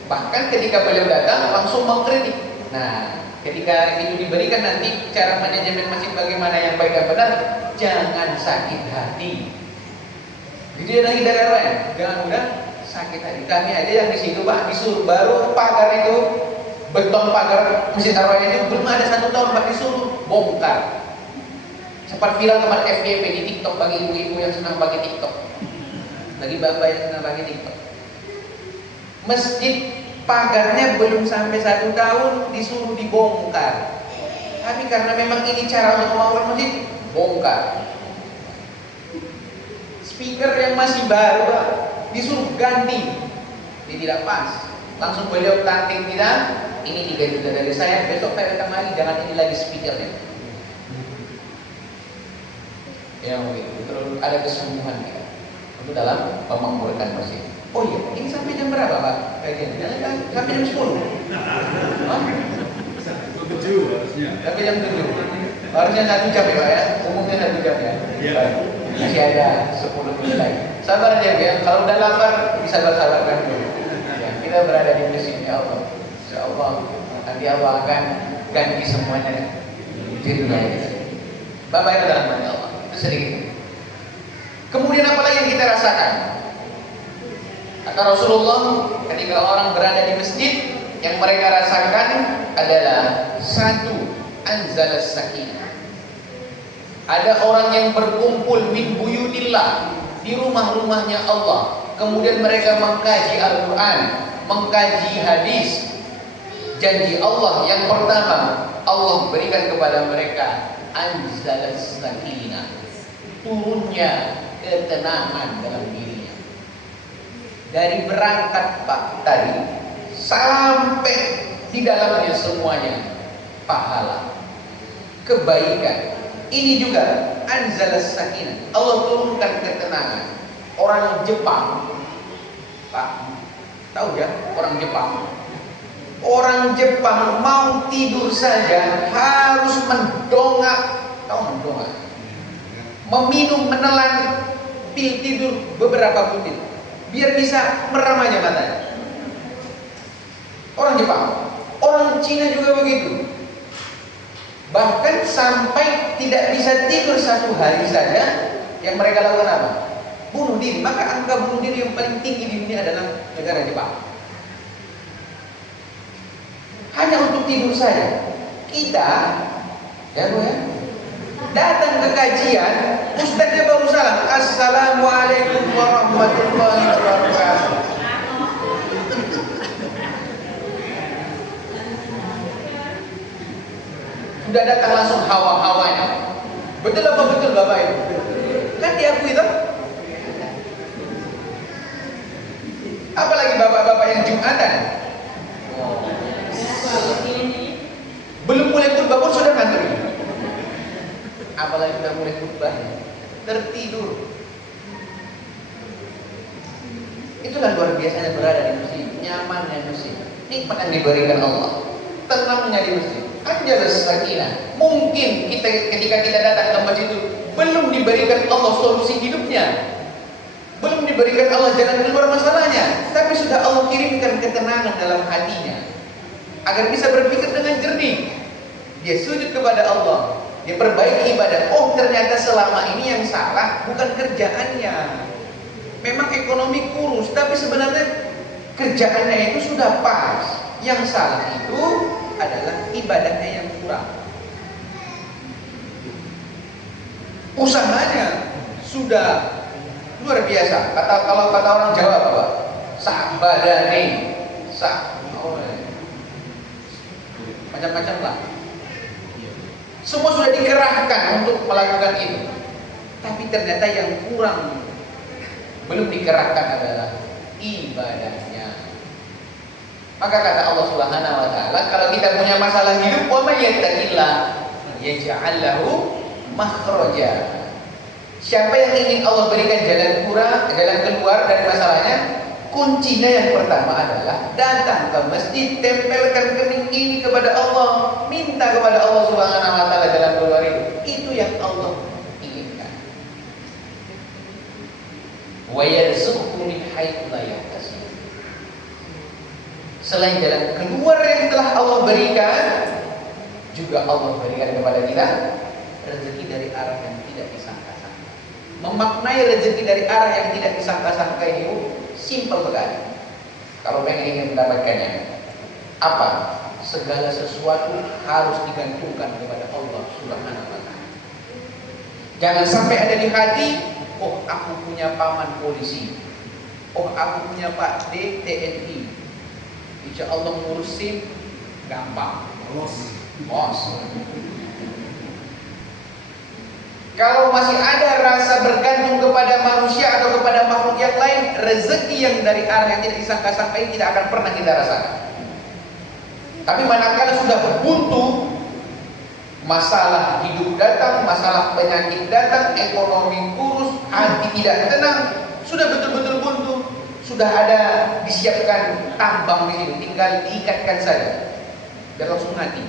Bahkan ketika beliau datang langsung mengkritik. Nah, ketika itu diberikan nanti cara manajemen masjid bagaimana yang baik dan benar, jangan sakit hati. Jadi dari Arwayan, jangan mudah sakit hati. Kami aja yang di situ Pak disuruh baru pagar itu, beton pagar Masjid Arwayan itu belum ada 1 tahun Pak disuruh bongkar. Sempat viral kemarin FYP di TikTok bagi ibu-ibu yang senang bagi TikTok, bagi bapak yang senang bagi TikTok. Masjid pagarnya belum sampai 1 tahun disuruh dibongkar. Tapi karena memang ini cara untuk membangun masjid, bongkar. Speaker yang masih baru Pak disuruh ganti, ini tidak pas. Langsung beliau tantang kita, ini 3 juta dari saya, besok saya datang lagi, jangan ini lagi speakernya. Ya begitu. Terus ada kesungguhan kita untuk dalam memakmurkan masjid. Oh iya, ini sampai jam berapa Pak? Kajian sampai jam 10. Hah? 7 harusnya. Sampai jam 7. Harusnya 1 jam ya Pak ya. Umumnya 1 jam ya. Iya. Masih ada 10 menit lagi. Sabar aja ya. Kalau udah lapar bisa bersabarkan dulu. Ya, kita berada di masjidnya Allah. Insya Allah nanti Allah akan ganti semuanya di dunia kita. Bapak itu dalam nama Allah. Itu sedikit. Kemudian apa lagi yang kita rasakan? Kata Rasulullah, ketika orang berada di masjid, yang mereka rasakan adalah 1, anzalas sakinah. Ada orang yang berkumpul min buyutillah, di rumah-rumahnya Allah. Kemudian mereka mengkaji Al-Quran, mengkaji hadis. Janji Allah yang pertama, Allah berikan kepada mereka anzalas sakinah, turunnya ketenangan dalam dirinya. Dari berangkat Pak tadi sampai di dalamnya semuanya pahala, kebaikan. Ini juga anzalas sakinah, Allah turunkan ketenangan. Orang Jepang Pak, tahu ya orang Jepang? Orang Jepang mau tidur saja harus mendongak, tahu mendongak? Meminum, menelan pil tidur beberapa butir biar bisa merem aja matanya. Orang Jepang, orang Cina juga begitu. Bahkan sampai tidak bisa tidur 1 hari saja, yang mereka lakukan apa? Bunuh diri. Maka angka bunuh diri yang paling tinggi di dunia adalah negara Jepang. Hanya untuk tidur saja. Kita, ya Bu ya, datang ke kajian, ustadznya baru salam, assalamualaikum warahmatullahi wabarakatuh. Sudah datang langsung hawa-hawanya. Betul apa betul Bapak Ibu? Kan diakui toh? Apalagi bapak-bapak yang Jumatan. tertidur. Itulah luar biasanya berada di masjid, nyamannya masjid, nikmat yang diberikan Allah, tenangnya di masjid, anjalus sakinah. Mungkin ketika kita datang ke masjid itu belum diberikan Allah solusi hidupnya, belum diberikan Allah jalan keluar masalahnya, tapi sudah Allah kirimkan ketenangan dalam hatinya agar bisa berpikir dengan jernih. Dia sujud kepada Allah, dia perbaiki ibadah. Oh, ternyata selama ini yang salah bukan kerjaannya. Memang ekonomi kurus, tapi sebenarnya kerjaannya itu sudah pas. Yang salah itu adalah ibadahnya yang kurang. Usahanya sudah luar biasa. Kalau kata orang Jawa apa? Sak badane, macam-macam lah. Semua sudah dikerahkan untuk melakukan itu, tapi ternyata yang kurang, belum dikerahkan adalah ibadahnya. Maka kata Allah Subhanahu wa taala, kalau kita punya masalah hidup, wa may yattaqillah yaj'al lahu makhraja. Siapa yang ingin Allah berikan jalan keluar dari masalahnya, kuncinya yang pertama adalah datang ke masjid, tempelkan kening ini kepada Allah, minta kepada Allah Subhanahu wa taala jalan keluar itu. Itu yang Allah inginkan. Wa yarzuqhu min haitsu la yahtasib. Selain jalan keluar yang telah Allah berikan, juga Allah berikan kepada kita rezeki dari arah yang tidak disangka-sangka. Memaknai rezeki dari arah yang tidak disangka-sangka ini simpel sekali. Kalau ingin mendapatkannya, apa? Segala sesuatu harus digantungkan kepada Allah Subhanahu wa taala. Jangan sampai ada di hati, oh aku punya paman polisi, oh aku punya Pak D TNI, insya Allah ngurusin gampang, bos. Kalau masih ada rasa bergantung kepada manusia atau kepada makhluk yang lain, rezeki yang dari arah yang tidak disangka-sangka ini tidak akan pernah kita rasakan. Tapi manakala sudah buntu, masalah hidup datang, masalah penyakit datang, ekonomi kurus, hati tidak tenang, sudah betul-betul buntu, sudah ada disiapkan tambang di sini, tinggal diikatkan saja dan langsung mati.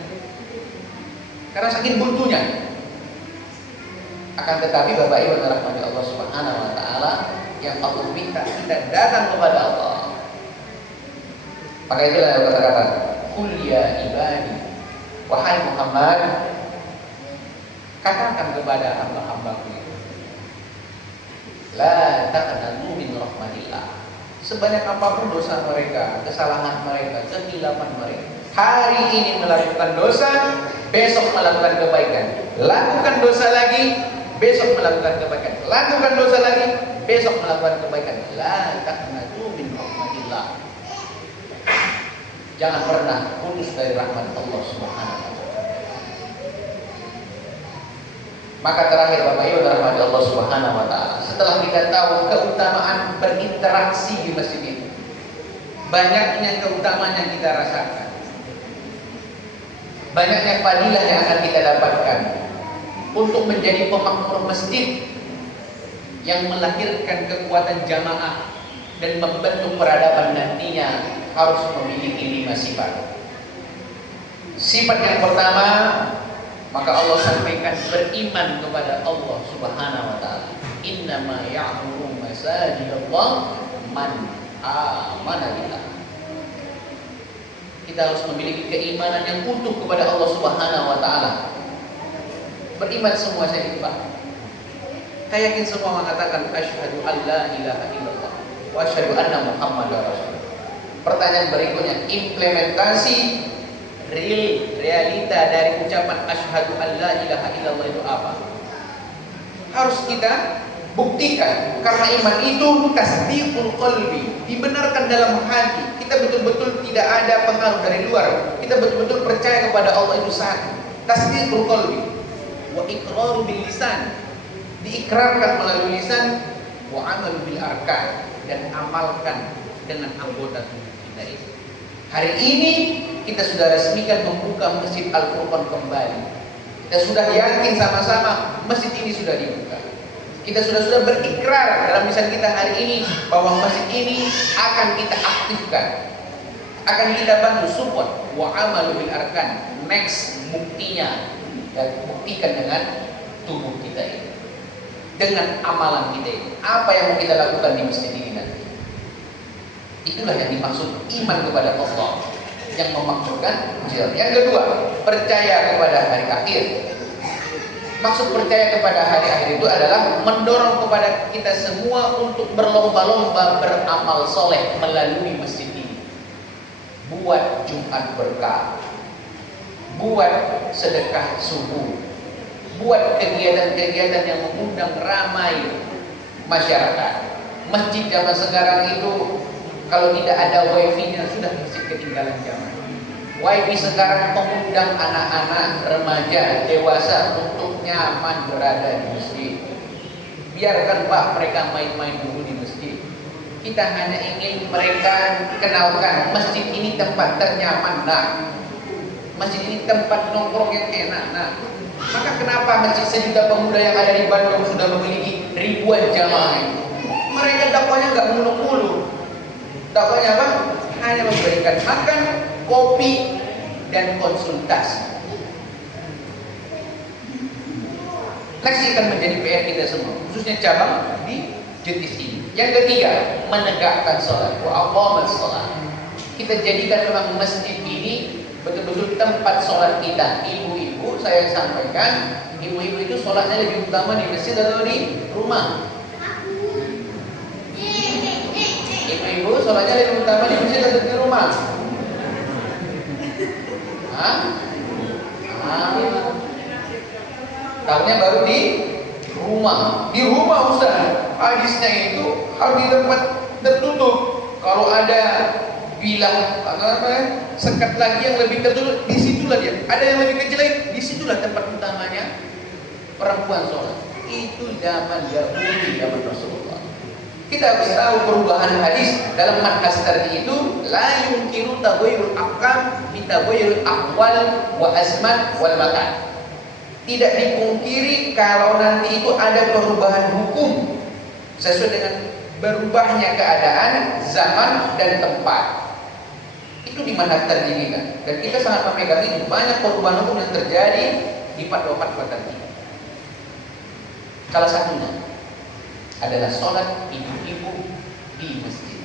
Karena saking buntunya. Akan tetapi Bapak Ibu yang dirahmati Allah Subhanahu wa taala, yang Allah minta kita datang kepada Allah. Maka itulah yang kata-kata, "Qul ya ibadi", wahai Muhammad, katakan kepada hamba-hambaku itu, la taqnatu min rahmatillah. Sebanyak apapun dosa mereka, kesalahan mereka, kehilapan mereka, hari ini melakukan dosa, besok melakukan kebaikan. Lakukan dosa lagi, besok melakukan kebaikan. Lakukan dosa lagi, besok melakukan kebaikan. La taqnatu min rahmatillah. Jangan pernah putus dari rahmat Allah Subhanahu wa taala. Maka terakhir Bapak Ibu rahmat Allah Subhanahu wa taala, setelah kita tahu keutamaan berinteraksi di masjid itu, banyaknya keutamaan yang kita rasakan, banyaknya fadilah yang akan kita dapatkan untuk menjadi pemakmur masjid yang melahirkan kekuatan jamaah dan membentuk peradaban nantinya, harus memiliki 5 sifat. Sifat yang pertama, maka Allah sampaikan, beriman kepada Allah Subhanahu wa taala. Innama ya'muru masajidallah man amana billah. Kita harus memiliki keimanan yang utuh kepada Allah Subhanahu wa taala. Beriman semua saya itu, Pak. Saya yakin semua mengatakan asyhadu an la ilaha illallah wa asyhadu anna muhammadar rasulullah. Pertanyaan berikutnya, implementasi realita dari ucapan asyhadu an la ilaha illallah itu apa? Harus kita buktikan, karena iman itu tasdiqul qalbi, dibenarkan dalam hati. Kita betul-betul tidak ada pengaruh dari luar. Kita betul-betul percaya kepada Allah itu satu. Tasdiqul qalbi wa iqraru bil lisan, diikrarkan melalui lisan, wa amalu bil arkan, dan amalkan dengan anggota tubuh kita ini. Hari ini kita sudah resmikan membuka Masjid Al-Furqan kembali. Kita sudah yakin sama-sama masjid ini sudah dibuka. Kita sudah berikrar dalam lisan kita hari ini bahwa masjid ini akan kita aktifkan, akan kita bantu support wa amalu bil arkan. Next buktinya, dan buktikan dengan tubuh kita ini, dengan amalan kita ini. Apa yang mau kita lakukan di masjid ini nanti? Itulah yang dimaksud iman kepada Allah yang memakmurkan masjid. Yang kedua, percaya kepada hari akhir. Maksud percaya kepada hari akhir itu adalah mendorong kepada kita semua untuk berlomba-lomba beramal soleh melalui masjid ini. Buat Jumat berkah, buat sedekah subuh, buat kegiatan-kegiatan yang mengundang ramai masyarakat. Masjid zaman sekarang itu kalau tidak ada wifi-nya sudah masjid ketinggalan zaman. Wifi sekarang mengundang anak-anak, remaja, dewasa untuk nyaman berada di masjid. Biarkan Pak mereka main-main dulu di masjid. Kita hanya ingin mereka kenalkan masjid ini tempat ternyaman, nah. Masjid ini tempat nongkrong yang enak, nah. Maka kenapa masjid sejuta pemuda yang ada di Bandung sudah memiliki ribuan jamaah ini? Mereka dakwahnya nggak muluk-muluk. Dakwahnya apa? Hanya memberikan makan, kopi, dan konsultasi. Next akan menjadi PR kita semua, khususnya cabang di Jetis ini. Yang ketiga, menegakkan sholat. Wa aqamas sholat. Kita jadikan memang masjid ini betul-betul tempat sholat kita. Ibu-ibu, saya sampaikan, ibu-ibu itu sholatnya lebih utama di masjid atau di rumah? Ibu-ibu sholatnya lebih utama di masjid atau di rumah? Tahunya baru di rumah. Di rumah Ustaz, hadisnya itu harus di tempat tertutup. Kalau ada bilah sekat lagi yang lebih tertutup, disitulah dia. Ada yang lebih kecil lagi, disitulah tempat utamanya perempuan sholat. Itu zaman Yahudi, zaman Rasulullah. Kita harus tahu perubahan hadis dalam manhaj tadi itu la yumkinu taghayyurul ahkam bi taghayyuril ahwal wa azman wal makan. Tidak dipungkiri kalau nanti itu ada perubahan hukum sesuai dengan berubahnya keadaan, zaman dan tempat. Itu di manhaj tadi kita. Dan kita sangat memegang ini. Banyak perubahan hukum yang terjadi di fatwa-fatwa tadi. Salah satunya adalah sholat ibu-ibu di masjid.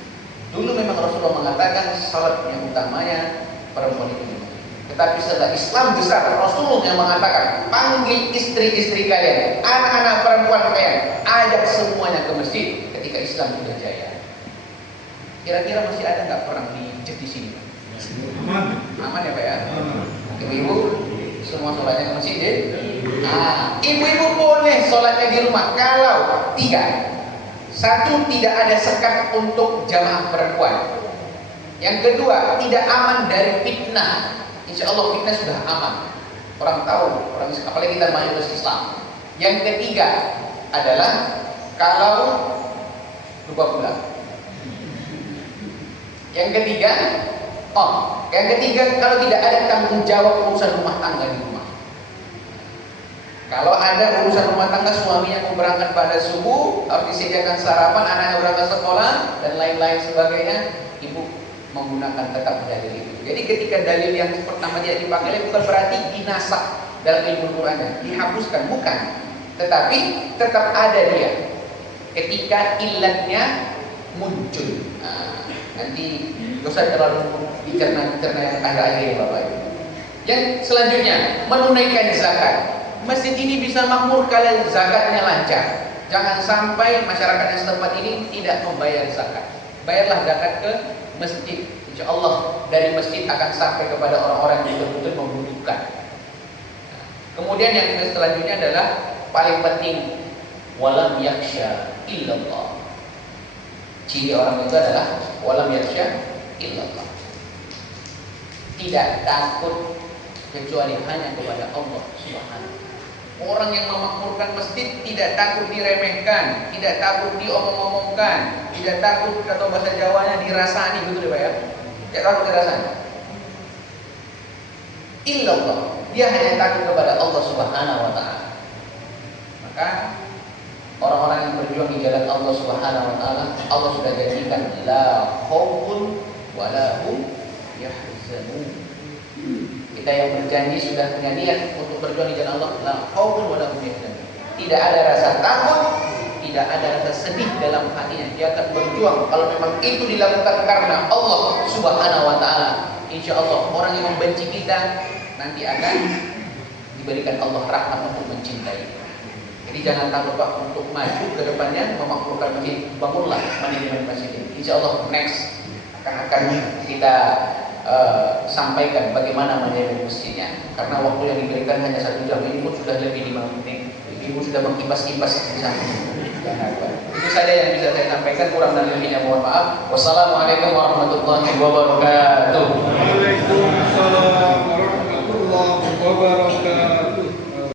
Dulu memang Rasulullah mengatakan sholat yang utamanya perempuan itu di masjid. Tetapi setelah Islam besar, Rasulullah yang mengatakan panggil istri-istri kalian, anak-anak perempuan kalian, ajak semuanya ke masjid ketika Islam sudah jaya. Kira-kira masih ada nggak perang di sini? Aman. Aman ya Pak ya? Ibu-ibu semua sholatnya ke masjid ya? Ibu-ibu boleh sholatnya di rumah kalau tiga. Satu, tidak ada sekat untuk jamaah perempuan. Yang kedua, tidak aman dari fitnah. Insya Allah fitnah sudah aman. Orang tahu, apalagi kita mayoritas Islam. Yang ketiga adalah kalau lupa pulang. Yang ketiga kalau tidak ada tanggung jawab urusan rumah tangga di rumah. Kalau ada urusan rumah tangga, suaminya mau berangkat pada subuh, harus disediakan sarapan, anaknya berangkat sekolah dan lain-lain sebagainya, ibu menggunakan tetap dalil itu. Jadi ketika dalil yang pertama dia dipakai bukan berarti dinasakh dalam ilmu Qur'annya, dihapuskan, bukan. Tetapi tetap ada dia ketika ilatnya muncul. Nanti dosa terlalu dicerna yang akhir-akhir Bapak Ibu. Yang selanjutnya, menunaikan zakat. Masjid ini bisa makmur kalau zakatnya lancar. Jangan sampai masyarakat yang setempat ini tidak membayar zakat. Bayarlah zakat ke masjid. Insya Allah dari masjid akan sampai kepada orang-orang yang betul-betul membutuhkan. Kemudian yang selanjutnya adalah paling penting, walam yakhsha illallah. Ciri orang itu adalah walam yakhsha illallah. Tidak takut kecuali hanya kepada Allah Subhanahu. Orang yang memakmurkan masjid tidak takut diremehkan, tidak takut diomong-omongkan, tidak takut atau bahasa Jawanya dirasani, betul ya Pak ya? Tidak takut dirasani. Illallah, dia hanya takut kepada Allah Subhanahu wa taala. Maka orang-orang berjuang di jalan Allah Subhanahu wa taala, Allah sudah janjikan la khaufun wala hum yahzanun. Kita yang berjanji sudah punya niat untuk berjuang di jalan Allah, la khaufun wala hum yahzanun. Tidak ada rasa takut, tidak ada rasa sedih dalam hatinya. Dia akan berjuang. Kalau memang itu dilakukan karena Allah Subhanahu wa taala, insya Allah orang yang membenci kita nanti akan diberikan Allah rahmat untuk mencintai. Jadi jangan takut Pak untuk maju ke depannya memakmurkan masjid. Bangunlah manajemen masjid ini. Insya Allah next akan kita sampaikan bagaimana manajemen masjidnya. Karena waktu yang diberikan hanya 1 jam, ini pun sudah lebih 5 menit. Ibu sudah mengipas-ipas di sana. Itu saja yang bisa saya sampaikan, kurang dan lebihnya mohon maaf. Wassalamualaikum warahmatullahi wabarakatuh.